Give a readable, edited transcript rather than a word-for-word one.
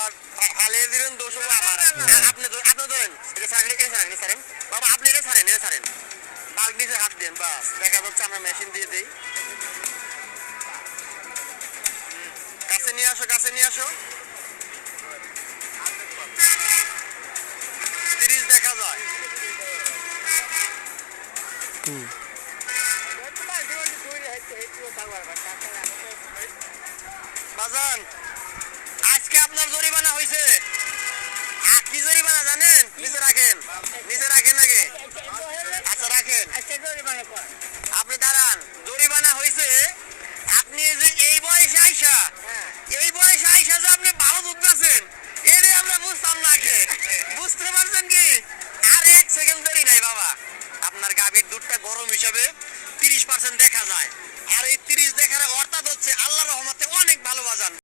আবার ফালিয়ে দিবেন, দোষ হবে আমার। আপনি ধরেন, এটা ছাড়েন, এটা ছাড়েন, এটা ছাড়েন বাবা, আপনি এটা ছাড়েন, এটা ছাড়েন, বাল্ব নিচে হাত দেন, বাস দেখা যাচ্ছে আমরা মেশিন দিয়ে দিই। কাছে নিয়ে আসো, কাছে নিয়ে আসো, 30 দেখা যায়। বাজান, আজকে আপনার জরিমানা হয়েছে। কি জরিমানা জানেন? নিচে রাখেন, নিচে রাখেন আগে। আচ্ছা রাখেন, আপনি দাঁড়ান। জরিমানা হয়েছে, আপনি যে এই বয়সে আইসা, এই বয়সে আইসা যে আপনি ভালো দুধ বেচেন, এটাই আমরা বুঝতাম না। বুঝতে পারছেন কি? আর 1 সেকেন্ড দেরি নাই বাবা, আপনার গাভীর দুধটা গরম হিসাবে 30% দেখা যায়। আর এই 30 দেখার অর্থাৎ হচ্ছে আল্লাহর রহমতে অনেক ভালো বাজান।